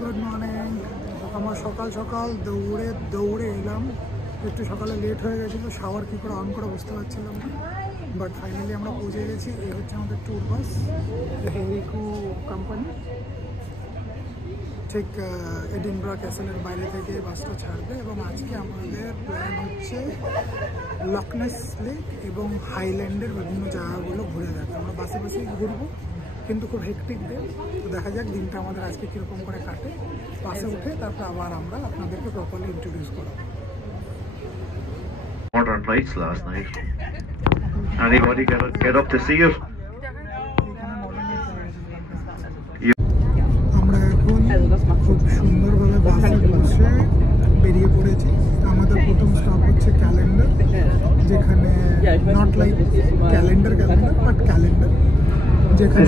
Good morning. আমরা সকাল সকাল দৌড়ে এলাম। একটু সকালে লেট হয়ে গেছিলো, শাওয়ার কী করে অন করে বুঝতে পারছিলাম না, বাট ফাইনালি আমরা পৌঁছে গেছি। এই হচ্ছে আমাদের ট্যুর বাস, হেরিকো কোম্পানি। ঠিক এডিনবরা ক্যাসেলের বাইরে থেকে বাসটা ছাড়বে এবং আজকে আমাদের প্ল্যান হচ্ছে লকনেস লেক এবং হাইল্যান্ডের বিভিন্ন জায়গাগুলো ঘুরে দেখা। আমরা বাসে বাসেই ঘুরবো, কিন্তু খুব হেক্টিক ডে। তো দেখা যাক দিনটা আমাদের আজকে কীরকম করে কাটে। বাসে উঠে তারপর আবার আমরা আপনাদেরকে প্রপারলি ইন্ট্রোডিউস করবো। Ordered flights last night. Anybody get up to see it? আমরা এখন খুব সুন্দরভাবে বাসে বসে বেরিয়ে পড়েছি। আমাদের প্রথম স্টপ হচ্ছে ক্যালেন্ডার, যেখানে not like calendar but calendar, যেখানে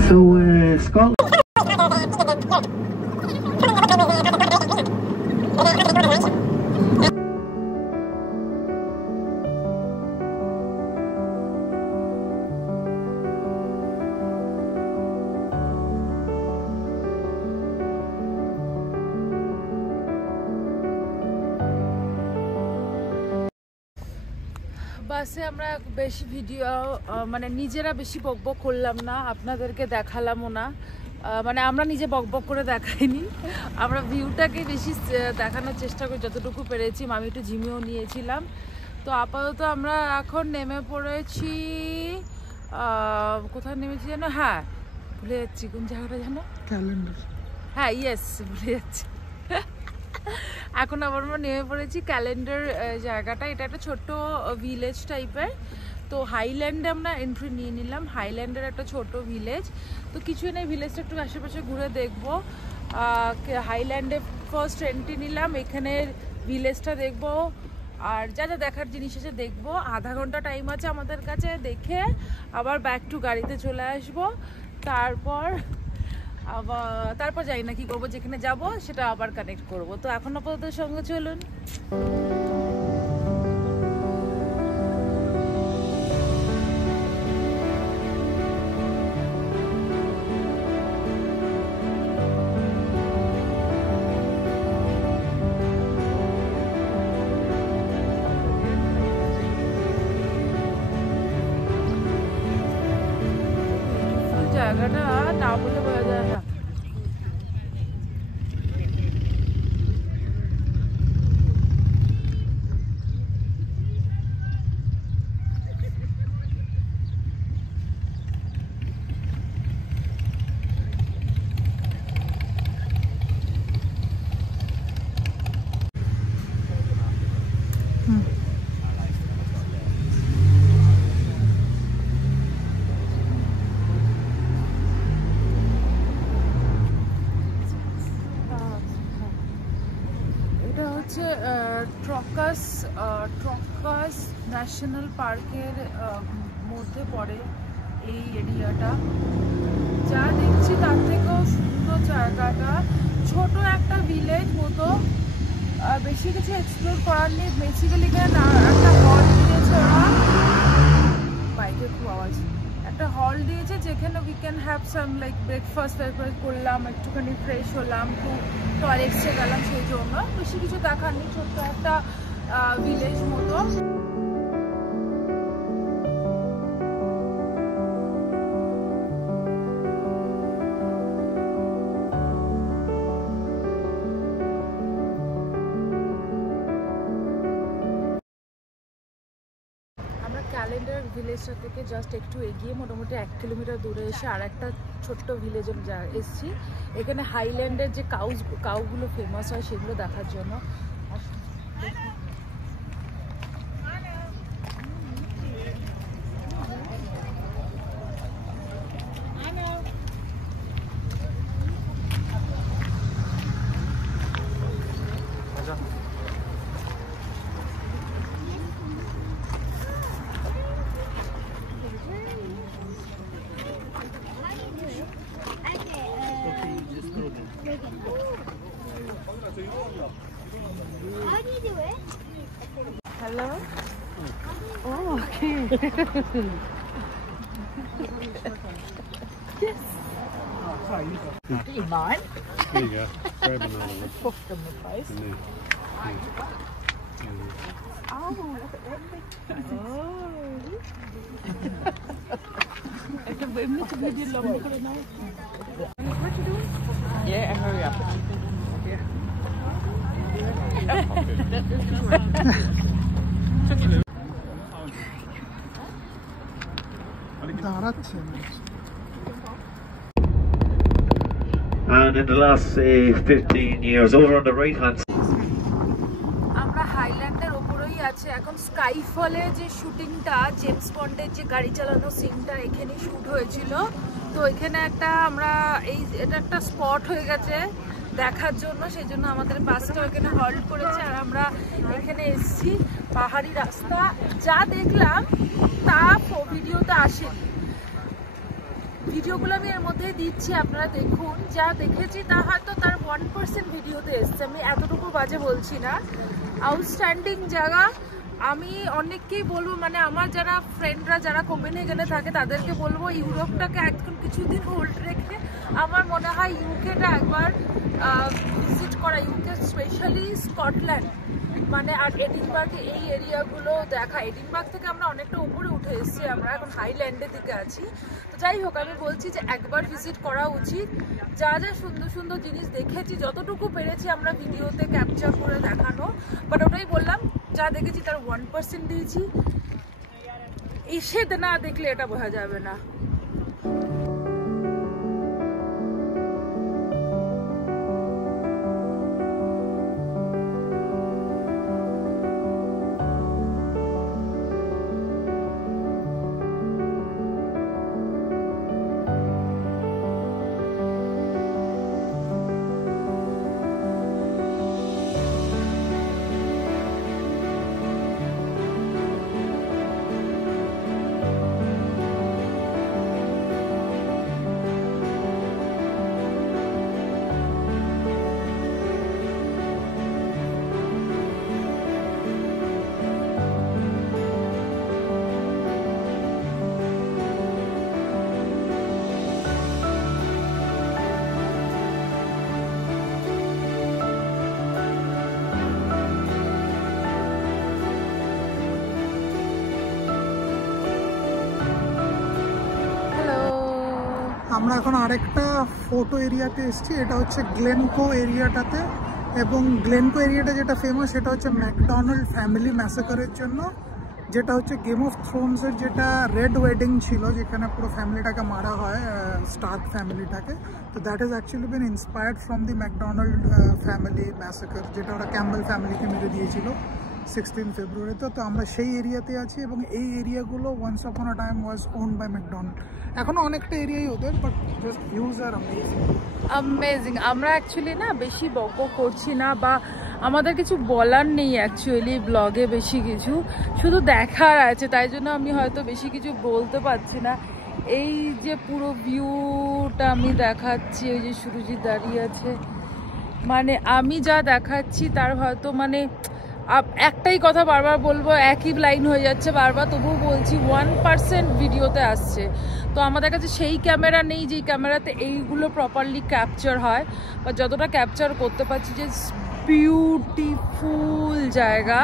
বাসে আমরা বেশি ভিডিও মানে নিজেরা বেশি বকবক করলাম না, আপনাদেরকে দেখালামও না। মানে আমরা নিজে বকবক করে দেখাইনি, আমরা ভিউটাকে বেশি দেখানোর চেষ্টা করি যতটুকু পেরেছি। আমি একটু ঝিমিয়েও নিয়েছিলাম। তো আপাতত আমরা এখন নেমে পড়েছি, কোথায় নেমেছি যেন, হ্যাঁ ভুলে যাচ্ছি কোন জায়গাটা যেন, ক্যালেন্ডার। হ্যাঁ ইয়েস, ভুলে যাচ্ছি। এখন আবার আমরা নেমে পড়েছি ক্যালেন্ডার জায়গাটা। এটা একটা ছোট্ট ভিলেজ টাইপের। তো হাইল্যান্ডে আমরা এন্ট্রি নিয়ে নিলাম। হাইল্যান্ডের একটা ছোট ভিলেজ, তো কিছুই নেই, ভিলেজটা একটু আশেপাশে ঘুরে দেখবো। হাইল্যান্ডে ফার্স্ট এন্ট্রি নিলাম, এখানের ভিলেজটা দেখবো আর যা যা দেখার জিনিস আছে দেখবো। আধা ঘন্টা টাইম আছে আমাদের কাছে, দেখে আবার ব্যাক টু গাড়িতে চলে আসবো। তারপর জানি না কি করবো, যেখানে যাব সেটা আবার কানেক্ট করব। তো এখন আপাতত সঙ্গে চলুন। জায়গাটা না বলে বোঝা যায় না। ট্রকাস ন্যাশনাল পার্কের মধ্যে পড়ে এই এরিয়াটা। যা দেখছি তার থেকেও সুন্দর জায়গাটা, ছোট একটা ভিলেজ মতো, বেশি কিছু এক্সপ্লোর করার নেই। বেসিক্যালি একটা হল দিয়েছে ওরা, বাইকে খুব আওয়াজ, একটা হল দিয়েছে যেখানে we can have some like breakfast করলাম, একটুখানি ফ্রেশ হলাম, একটু টয়লেটসে গেলাম, সেই জন্য বেশি কিছু দেখার নেই, ছোট্ট একটা ভিলেজ মতো। ক্যালেন্ডার ভিলেজটা থেকে জাস্ট একটু এগিয়ে মোটামুটি 1 কিলোমিটার দূরে এসে আর একটা ছোট্ট ভিলেজে এসেছি। এখানে হাইল্যান্ডের যে কাউগুলো ফেমাস হয় সেগুলো দেখার জন্য। How do you do it? Hello? Oh, okay. Yes. Do you mind? There you go. Grab another one. Poof in the face. And there. Oh, look at that big. Yeah, hurry up. দাঁড়াচ্ছে And in the last, say, 15 years, over on the right-hand side. আমরা হাইল্যান্ডের ওপরেই আছে এখন। স্কাইফলে যে শুটিংটা, James বন্ডের যে গাড়ি চালানো সিনটা এখানেই শুট হয়েছিল। তো এখানে একটা আমরা এটা একটা স্পট হয়ে গেছে দেখার জন্য, সেই জন্য আমাদের বাসটা এখানে হল্ট করেছে আর আমরা এখানে এসেছি। পাহাড়ি রাস্তা, যা দেখলাম তা ভিডিওতে আসেনি। ভিডিওগুলো আমি এর মধ্যে দিচ্ছি, আপনারা দেখুন। যা দেখেছি তা হয়তো তার 1% ভিডিওতে এসছে, আমি এতটুকু বাজে বলছি না। আউটস্ট্যান্ডিং জায়গা। আমি অনেককেই বলবো, মানে আমার যারা ফ্রেন্ডরা যারা কোপেনহেগেনে থাকে তাদেরকে বলবো ইউরোপটাকে এখন কিছুদিন হোল্ড রেখে আমার মনে হয় ইউকেটা একবার ভিজিট করা। ইউকে স্পেশালি স্কটল্যান্ড মানে, আর এডিনবার্গে এই এরিয়াগুলো দেখা। এডিনবার্গ থেকে আমরা অনেকটা উপরে উঠে এসেছি, আমরা এখন হাইল্যান্ডের দিকে আছি। তো যাই হোক, আমি বলছি যে একবার ভিজিট করা উচিত। যা যা সুন্দর সুন্দর জিনিস দেখেছি, যতটুকু পেরেছি আমরা ভিডিওতে ক্যাপচার করে দেখানো। বাট ওটাই বললাম, যা দেখেছি তার 1% দিয়েছি। এসে না দেখলে এটা বোঝা যাবে না। আমরা এখন আরেকটা ফটো এরিয়াতে এসেছি। এটা হচ্ছে গ্লেনকো এরিয়াটাতে, এবং গ্লেনকো এরিয়াটা যেটা ফেমাস সেটা হচ্ছে ম্যাকডোনাল্ড ফ্যামিলি ম্যাসাকারের জন্য, যেটা হচ্ছে গেম অফ থ্রোনসের যেটা রেড ওয়েডিং ছিল, যেখানে পুরো ফ্যামিলিটাকে মারা হয়, স্টার্ক ফ্যামিলিটাকে। তো that is actually been inspired from the MacDonald family massacre, যেটা ওরা ক্যাম্বেল ফ্যামিলিকে মেরে দিয়েছিল 16 ফেব্রুয়ারিতে। তো আমরা সেই এরিয়াতে আছি, এবং এই এরিয়াগুলো once upon a time was owned by McDonald. এখনো অনেকটা এরিয়াই ওদের, but just views are amazing. আমরা অ্যাকচুয়ালি না বেশি বক করছি না, বা আমাদের কিছু বলার নেই অ্যাকচুয়ালি ব্লগে বেশি কিছু, শুধু দেখার আছে, তাই জন্য আমি হয়তো বেশি কিছু বলতে পারছি না। এই যে পুরো ভিউটা আমি দেখাচ্ছি, ওই যে সুরজিৎ দাঁড়িয়ে আছে, মানে আমি যা দেখাচ্ছি তার হয়তো মানে একটাই কথা বারবার বলবো, একই লাইন হয়ে যাচ্ছে বারবার, তবুও বলছি 1% ভিডিওতে আসছে। তো আমাদের কাছে সেই ক্যামেরা নেই যেই ক্যামেরাতে এইগুলো প্রপারলি ক্যাপচার হয়, বা যতটা ক্যাপচার করতে পারছি। যে বিউটিফুল জায়গা,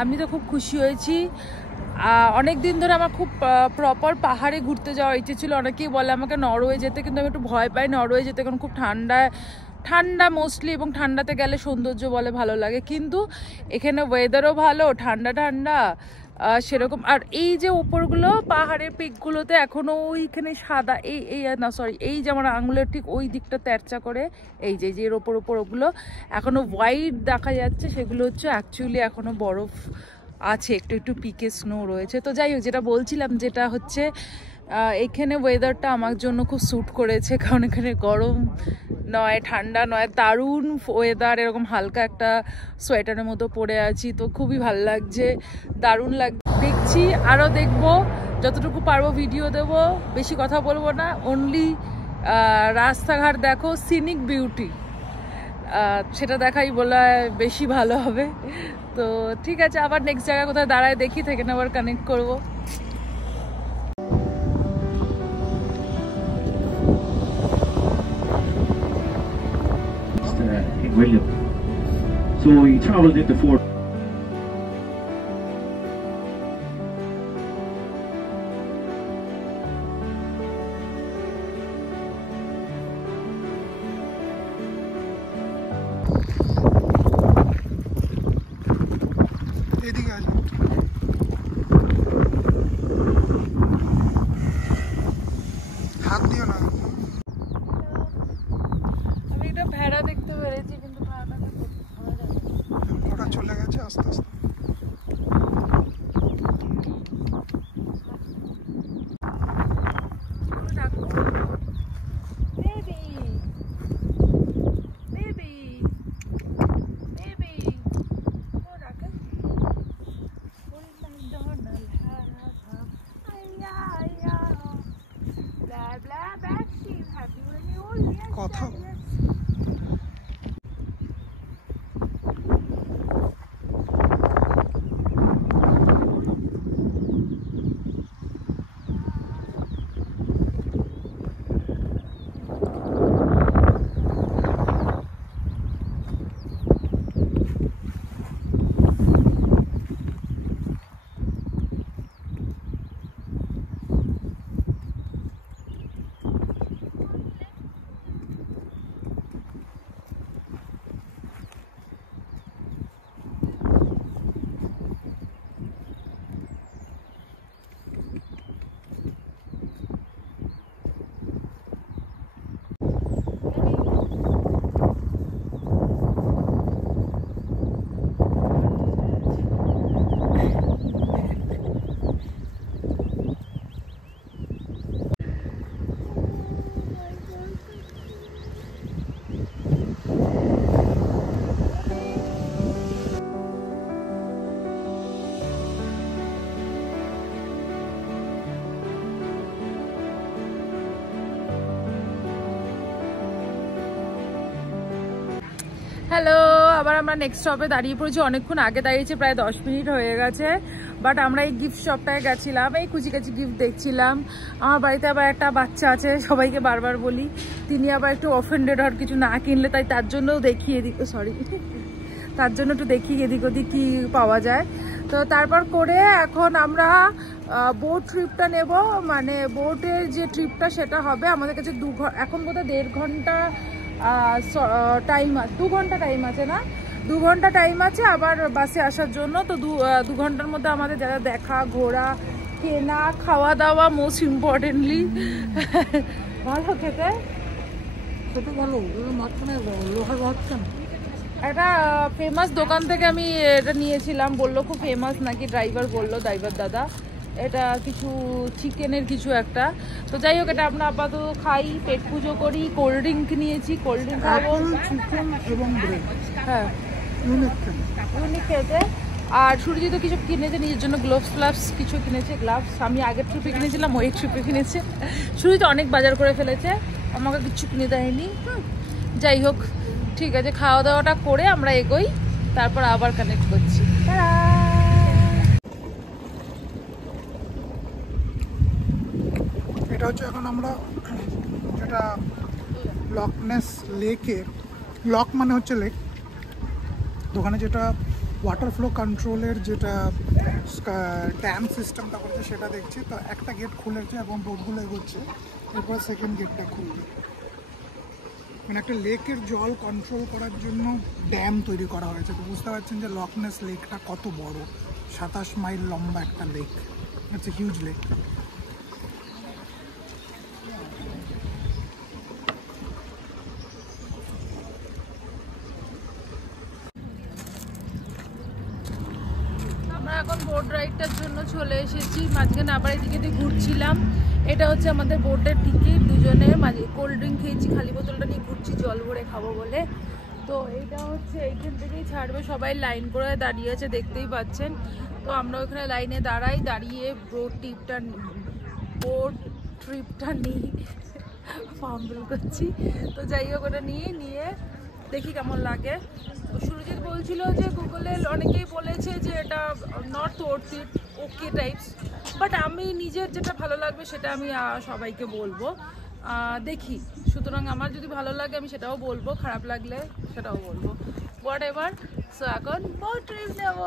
আমি তো খুব খুশি হয়েছি। অনেক দিন ধরে আমার খুব প্রপার পাহাড়ে ঘুরতে যাওয়ার ইচ্ছে ছিল। অনেকেই বলে আমাকে নরওয়ে যেতে, কিন্তু আমি একটু ভয় পাই নরওয়ে যেতে, কারণ খুব ঠান্ডা মোস্টলি, এবং ঠান্ডাতে গেলে সৌন্দর্য বলে ভালো লাগে। কিন্তু এখানে ওয়েদারও ভালো, ঠান্ডা সেরকম। আর এই যে উপরগুলো পাহাড়ের পিকগুলোতে এখনও ওইখানে সাদা, এই যে আমার আঙুলের ঠিক ওই দিকটা তেরচা করে, এই যে এর ওপর ওগুলো এখনও হোয়াইট দেখা যাচ্ছে, সেগুলো হচ্ছে অ্যাকচুয়ালি এখনও বরফ আছে, একটু পিকে স্নো রয়েছে। তো যাই হোক, যেটা বলছিলাম, যেটা হচ্ছে এখানে ওয়েদারটা আমার জন্য খুব স্যুট করেছে, কারণ এখানে গরম নয়, ঠান্ডা নয়, দারুণ ওয়েদার। এরকম হালকা একটা সোয়েটারের মতো পরে আছি, তো খুবই ভালো লাগছে, দারুণ লাগছে। দেখছি, আরও দেখবো, যতটুকু পারবো ভিডিও দেবো, বেশি কথা বলবো না। অনলি রাস্তাঘাট দেখো, সিনিক বিউটি, সেটা দেখাই বলা বেশি ভালো হবে। তো ঠিক আছে, আবার নেক্সট জায়গায় কোথায় দাঁড়ায় দেখি, থেকে আবার কানেক্ট করবো। King William. So he travelled into Fort. এদিকে আসবে হাত দিও না আমি একটা ভেড়া দেখতে পেরেছি কিন্তু ভেড়াটাকে ধরা যাবে না। ওটা চলে গেছে আস্তে আস্তে ডাকবো বেবি বেবি বেবি ও ডাকে ওই ম্যাকডোনাল্ড আয়া আয়া ব্লা ব্লা ব্যাক শিপ হ্যাপি উইথ ইউ কথা হ্যালো, আবার আমরা নেক্সট স্টপে দাঁড়িয়ে পড়েছি। অনেকক্ষণ আগে দাঁড়িয়েছি, প্রায় 10 মিনিট হয়ে গেছে। বাট আমরা এই গিফট শপটায় গেছিলাম, এই কুচিকাচি গিফট দেখছিলাম। আমার বাড়িতে আবার একটা বাচ্চা আছে, সবাইকে বারবার বলি, তিনি আবার একটু অফেন্ডেড হওয়ার কিছু না কিনলে, তাই তার জন্যও দেখিয়ে দিই, সরি তার জন্য একটু দেখি এদিক ওদিক কী পাওয়া যায়। তো তারপর করে এখন আমরা বোট ট্রিপটা নেব, মানে বোটের যে ট্রিপটা সেটা হবে আমাদের কাছে এখন বোধহয় 1.5 ঘন্টা টাইম আছে, 2 ঘন্টা টাইম আছে না, 2 ঘন্টা টাইম আছে আবার বাসে আসার জন্য। তো 2 ঘন্টার মধ্যে আমাদের যারা দেখা, ঘোরা, কেনা, খাওয়া দাওয়া, মোস্ট ইম্পর্টেন্টলি ভালো খেতে ছোট ভালো মাঝখানে লোহার ভাবছেন একটা ফেমাস দোকান থেকে আমি এটা নিয়েছিলাম, বললো খুব ফেমাস নাকি, ড্রাইভার দাদা এটা কিছু চিকেনের কিছু একটা। তো যাই হোক, এটা আমরা আপাতত খাই, পেট পুজো করি। কোল্ড ড্রিঙ্ক নিয়েছি, কোল্ড ড্রিঙ্ক খাবো, চিকেন এবং ব্রেড, হ্যাঁ ইউনিক খেতে। আর সুরজিৎ কিছু কিনেছে নিজের জন্য, গ্লাভস কিছু কিনেছে, গ্লাভস আমি আগের ট্রিপে কিনেছিলাম, ওই ট্রিপে কিনেছে। সুরজিৎ অনেক বাজার করে ফেলেছে, আমাকে কিছু কিনে দেয়নি। যাই হোক, ঠিক আছে, খাওয়া দাওয়াটা করে আমরা এগোই, তারপর আবার কানেক্ট করছি। এটা হচ্ছে এখন আমরা যেটা লকনেস লেকের, লক মানে হচ্ছে লেক, ওখানে যেটা ওয়াটার ফ্লো কন্ট্রোলের যেটা ড্যাম সিস্টেমটা করছে সেটা দেখছি। তো একটা গেট খুলেছে এবং বোটগুলো এগোচ্ছে, এরপর সেকেন্ড গেটটা খুলবে। মানে একটা লেকের জল কন্ট্রোল করার জন্য ড্যাম তৈরি করা হয়েছে। তো বুঝতে পারছেন যে লকনেস লেকটা কত বড়, 27 মাইল লম্বা একটা lake, it's a huge lake. আমরা এখন বোট রাইডটার জন্য চলে এসেছি, মাঝখানে আবার এদিকে ঘুরছিলাম। এটা হচ্ছে আমাদের বোটের টিকিট, দুজনের মাঝে কোল্ড ড্রিঙ্ক খেয়েছি, খালি বোতলটা নিয়ে ঘুরছি জল ভরে খাবো বলে। তো এইটা হচ্ছে এইখান থেকেই ছাড়বে, সবাই লাইন করে দাঁড়িয়ে আছে দেখতেই পাচ্ছেন। তো আমরা ওখানে লাইনে দাঁড়িয়ে বোট ট্রিপটা নিই, ফাম্বল করছি। তো যাই হোক, ওটা নিয়ে দেখি কেমন লাগে। সুরজিৎ বলছিল যে গুগলে অনেকেই বলেছে যে এটা not worth it, okay types, but আমি নিজের যেটা ভালো লাগবে সেটা আমি সবাইকে বলবো। দেখি। সুতরাং আমার যদি ভালো লাগে আমি সেটাও বলবো, খারাপ লাগলে সেটাও বলবো, হোয়াট এভার। সো এখন বোট ট্রিপ নেবো।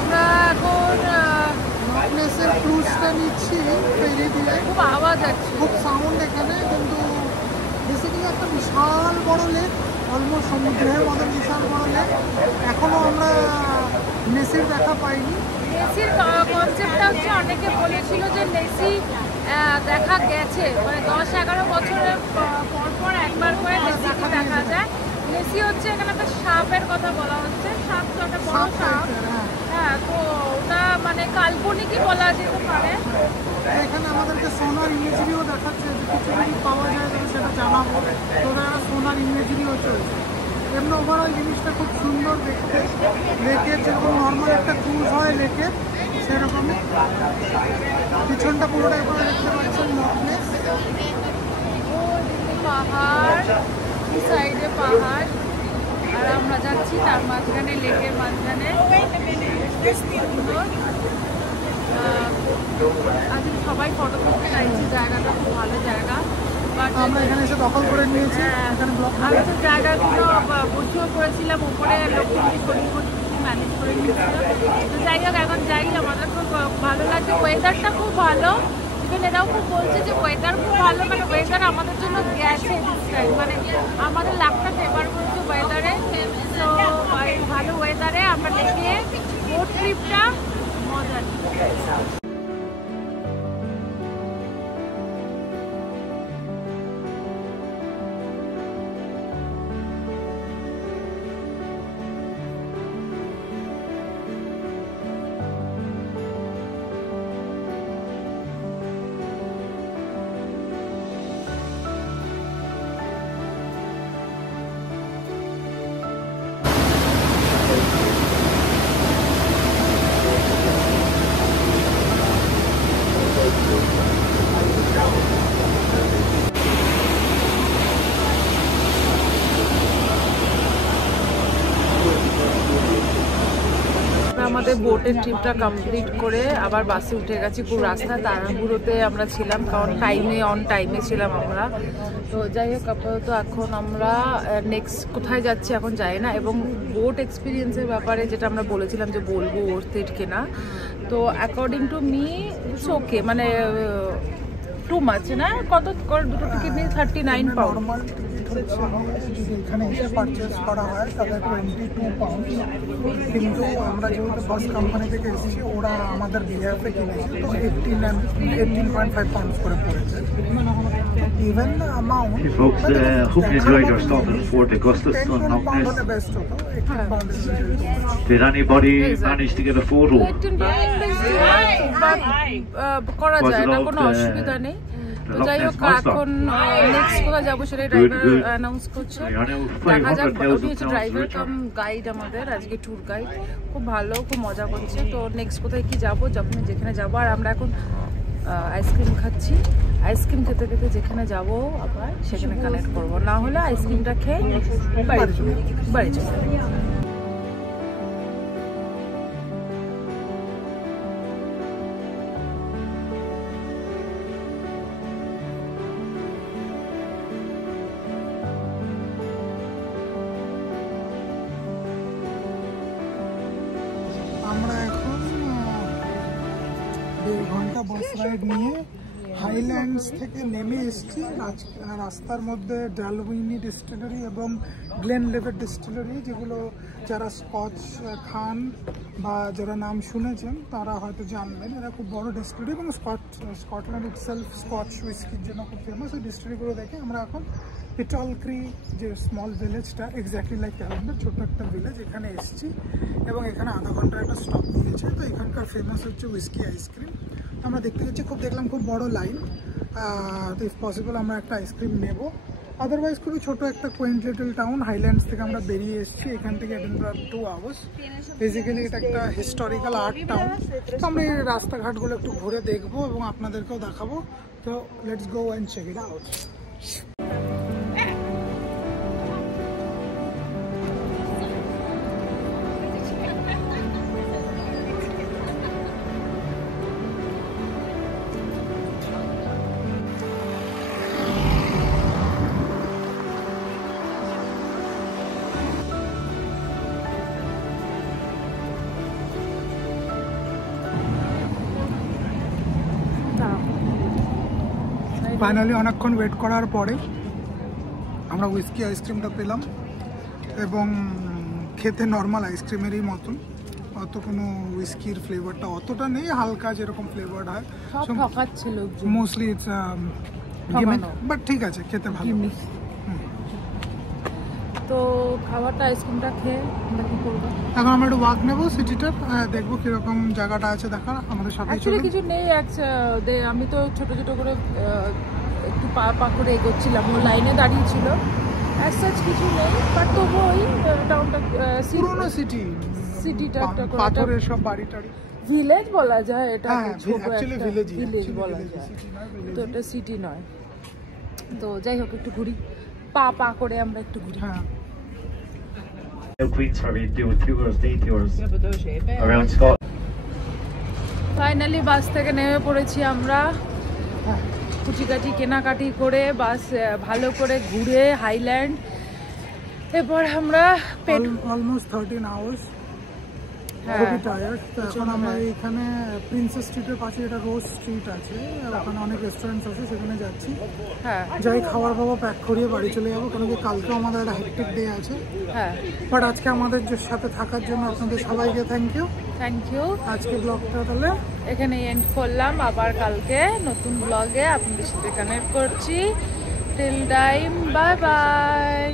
আমরা এখন লকনেসের ক্রুজটা নিচ্ছি ফেরি দিয়ে। খুব আওয়াজ আছে, খুব সাউন্ড এখানে, কিন্তু বেসিক্যালি একটা বিশাল বড় লেক, অলমোস্ট সমুদ্রের মতো বিশাল বড় লেক। এখনও আমরা নেসির দেখা পাইনি। নেসির কনসেপ্টটা হচ্ছে অনেকে বলেছিল যে নেসি দেখা গেছে, মানে 10-11 বছরের পর পর একবার করে নেসিকে দেখা যায়। নেসি হচ্ছে এখানে একটা সাপের কথা বলা হচ্ছে, সাপ তো একটা বড় সাপ। হ্যাঁ, তো ওটা মানে কাল্পনিকই বলা যেতে পারে। এখানে আমাদেরকে সোনার ইমেজরিও দেখাচ্ছে, যে কিছু যদি পাওয়া যায় তবে সেটা জানাবো। তো সোনার ইমেজরিও চলছে। এমনি ওভারঅল জিনিসটা খুব সুন্দর দেখতে। লেকের যেরকম নর্মাল একটা ক্রুজ হয় লেকের, সেরকমই। পিছনটা পুরোটাই করে দেখতে পাচ্ছেন লকনেস। পাহাড়, এই সাইডে পাহাড়, আর আমরা যাচ্ছি তার মাঝখানে, লেকের মাঝখানে। আজ সবাই ফটো তুলতে চাইছি, জায়গাটা খুব ভালো জায়গা। বাট আমরা এখানে এসে দখল করে নিয়েছি। এখানে ব্লক আমি তো জায়গাগুলো বুঝেও করেছিলাম, উপরে লক্ষ্মী শরীর ম্যানেজ করে নিয়েছিলাম। তো যাই হোক, এখন যাই, আমাদের খুব ভালো লাগছে। ওয়েদারটা খুব ভালো, ইভেন এরাও খুব বলছে যে ওয়েদার খুব ভালো, মানে ওয়েদার আমাদের জন্য গেছে দিস টাইম, মানে আমাদের লাখটা ফেভার করছে ওয়েদারে। তো ভালো ওয়েদারে আমরা দেখে বোট ট্রিপটা মজা নিই। আমাদের বোটের ট্রিপটা কমপ্লিট করে আবার বাসে উঠে গেছি। খুব রাস্তা তাড়াহুড়োতে আমরা ছিলাম, কারণ অন টাইমে ছিলাম আমরা। তো যাই হোক, আপাতত এখন আমরা নেক্সট কোথায় যাচ্ছি এখন যাই না। এবং বোট এক্সপিরিয়েন্সের ব্যাপারে যেটা আমরা বলেছিলাম যে বলবো ওর্থ ইট কিনা, তো according to me it's okay, মানে টু মাচ না। কত দুটো টিকিট নিয়ে 39 পাউন্ড। নর্মাল টিকিট হচ্ছে, যদি এখানে এসে পারচেস করা হয় তাহলে 22 পাউন্ড। কিন্তু আমরা যেহেতু বাস কোম্পানি থেকে এসেছি, ওরা আমাদের বিহাফে কিনেছে, তো 18.5 পাউন্ড করে পড়েছে। Even the amount, Folks, hope you enjoyed your stop in Fort Augustus on Loch Ness. Best হতো। 18 pound Did anybody manage to get a photo? করা যায় না, কোনো অসুবিধা নেই। তো যাই হোক, এখন নেক্সট কোথায় যাবো সেটাই ড্রাইভার অ্যানাউন্স করছে। দেখা যাক। উনি হচ্ছে ড্রাইভার কাম গাইড আমাদের, আজকে ট্যুর গাইড। খুব ভালো, খুব মজা করছে। তো নেক্সট কোথায় কি যাবো, যখন যেখানে যাবো। আর আমরা এখন আইসক্রিম খাচ্ছি। আইসক্রিম খেতে খেতে যেখানে যাবো আবার সেখানে কানেক্ট করবো, না হলে আইসক্রিমটা খেয়ে বাড়ি চলে যাবো। আমরা এখন 1.5 ঘন্টা বাস রাইড নিয়ে হাইল্যান্ডস থেকে নেমে এসেছি। রাস্তার মধ্যে ডালউইনি ডিস্টিলারি এবং গ্লেনলিভেট ডিস্টিলারি, যেগুলো যারা স্কচ খান বা যারা নাম শুনেছেন তারা হয়তো জানবেন। এরা খুব বড় ডিস্টিলারি এবং স্কটল্যান্ড ইটসেলফ স্কচ হুইস্কির জন্য খুব ফেমাস। এই ডিস্টিলারিগুলো দেখে আমরা এখন পিটলক্রি যে স্মল ভিলেজটা, এক্স্যাক্টলি লাইক ক্যালেন্ডার, ছোট্ট একটা ভিলেজ, এখানে এসেছি এবং এখানে আধা ঘন্টার একটা স্টপ দিয়েছে। তো এখানকার ফেমাস হচ্ছে হুইস্কি আইসক্রিম। আমরা দেখতে পাচ্ছি দেখলাম খুব বড় লাইন। তো ইফ পসিবল আমরা একটা আইসক্রিম নেব। আদারওয়াইজ খুবই ছোট একটা কোয়েন্ট লিটল টাউন। হাইল্যান্ডস থেকে আমরা বেরিয়ে এসেছি। এখান থেকে এডিনবরা 2 আওয়ার্স। বেসিক্যালি এটা একটা হিস্টোরিক্যাল আর্ট টাউন। তো আমরা এই রাস্তাঘাটগুলো একটু ঘুরে দেখবো এবং আপনাদেরকেও দেখাবো। তো let's go and check it out. Finally অনেকক্ষণ ওয়েট করার পরে আমরা হুইস্কি আইসক্রিমটা পেলাম এবং খেতে নর্মাল আইসক্রিমেরই মতন। অত কোনো হুইস্কির ফ্লেভারটা অতটা নেই, হালকা যেরকম ফ্লেভার হয় মোস্টলি ইটস বাট ঠিক আছে, খেতে ভালো। তো খাবারটা আইসক্রিমটা খেয়ে আমরা কি করবো? এখন আমরা একটু ওয়াক নেবো সিটিটার, দেখবো কিরকম জায়গাটা আছে দেখার। আমাদের সাথে কিছু নেই, আমি তো ছোট ছোট করে একটু পা করে এগোচ্ছিলাম। ও লাইনে দাঁড়িয়ে ছিল, কিছু নেই, বাট তবু ওই টাউনটা পুরোনো সিটিটা একটা পাথরের সব বাড়ি টাড়ি, ভিলেজ বলা যায় এটা, ছোট একটা ভিলেজ বলা যায়, তো এটা সিটি নয়। তো যাই হোক, একটু ঘুরি, পা করে আমরা একটু ঘুরি। হ্যাঁ, Queens where we do tours, day tours around Scotland. Finally bus থেকে নেমে পড়েছি আমরা। কুচিকাচি কেনাকাটি করে বাস ভালো করে ঘুরে হাইল্যান্ড, এরপর আমরা অলমোস্ট 13 আওয়ার্স, খুবই টায়ার্ড। তো এখন আমরা এখানে প্রিন্সেস স্ট্রিটের পাশে একটা রোজ স্ট্রিট আছে, ওখানে অনেক রেস্টুরেন্টস আছে, সেখানে যাচ্ছি। যাই খাবার দাবার প্যাক করিয়ে বাড়ি চলে যাবো, কারণ কি কালকেও আমাদের একটা হেক্টিক ডে আছে। বাট আজকে আমাদের সাথে থাকার জন্য আপনাদের সবাইকে থ্যাংক ইউ। আজকে ব্লগটা তাহলে এখানে এন্ড করলাম, আবার কালকে নতুন ব্লগে আপনাদের সাথে কানেক্ট করছি। Till time, bye bye.